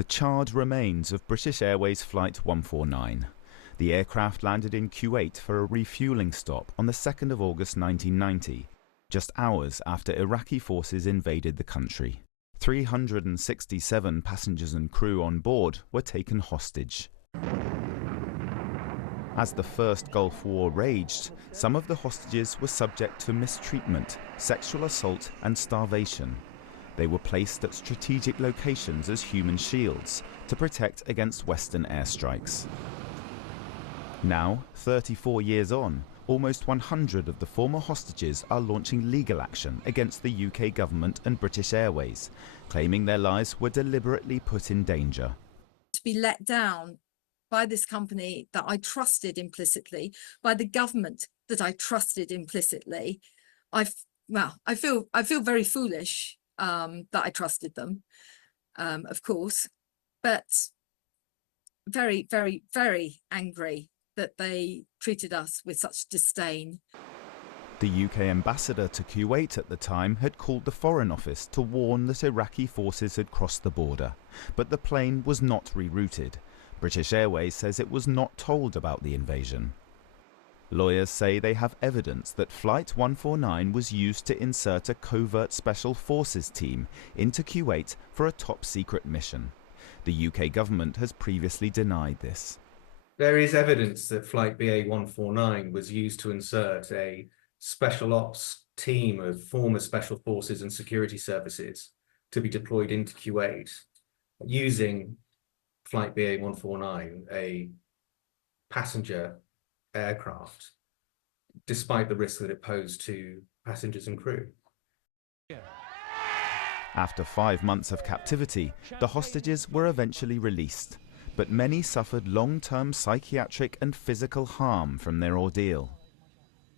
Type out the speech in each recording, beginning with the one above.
the charred remains of British Airways Flight 149. The aircraft landed in Kuwait for a refuelling stop on the 2nd of August 1990, just hours after Iraqi forces invaded the country. 367 passengers and crew on board were taken hostage. As the First Gulf War raged, some of the hostages were subject to mistreatment, sexual assault and starvation. They were placed at strategic locations as human shields to protect against Western airstrikes. Now, 34 years on, almost 100 of the former hostages are launching legal action against the UK government and British Airways, claiming their lives were deliberately put in danger. To be let down by this company that I trusted implicitly, by the government that I trusted implicitly, I feel very foolish that I trusted them, of course, but very, very, very angry that they treated us with such disdain. The UK ambassador to Kuwait at the time had called the Foreign Office to warn that Iraqi forces had crossed the border, but the plane was not rerouted. British Airways says it was not told about the invasion. Lawyers say they have evidence that Flight 149 was used to insert a covert special forces team into Kuwait for a top-secret mission. The UK government has previously denied this. There is evidence that Flight BA149 was used to insert a special ops team of former special forces and security services to be deployed into Kuwait using Flight BA149, a passenger aircraft, despite the risk that it posed to passengers and crew. After 5 months of captivity, the hostages were eventually released, but many suffered long-term psychiatric and physical harm from their ordeal.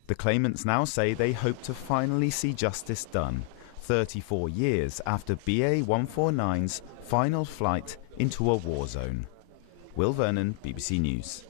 The claimants now say they hope to finally see justice done, 34 years after BA149's final flight into a war zone. Will Vernon, BBC News.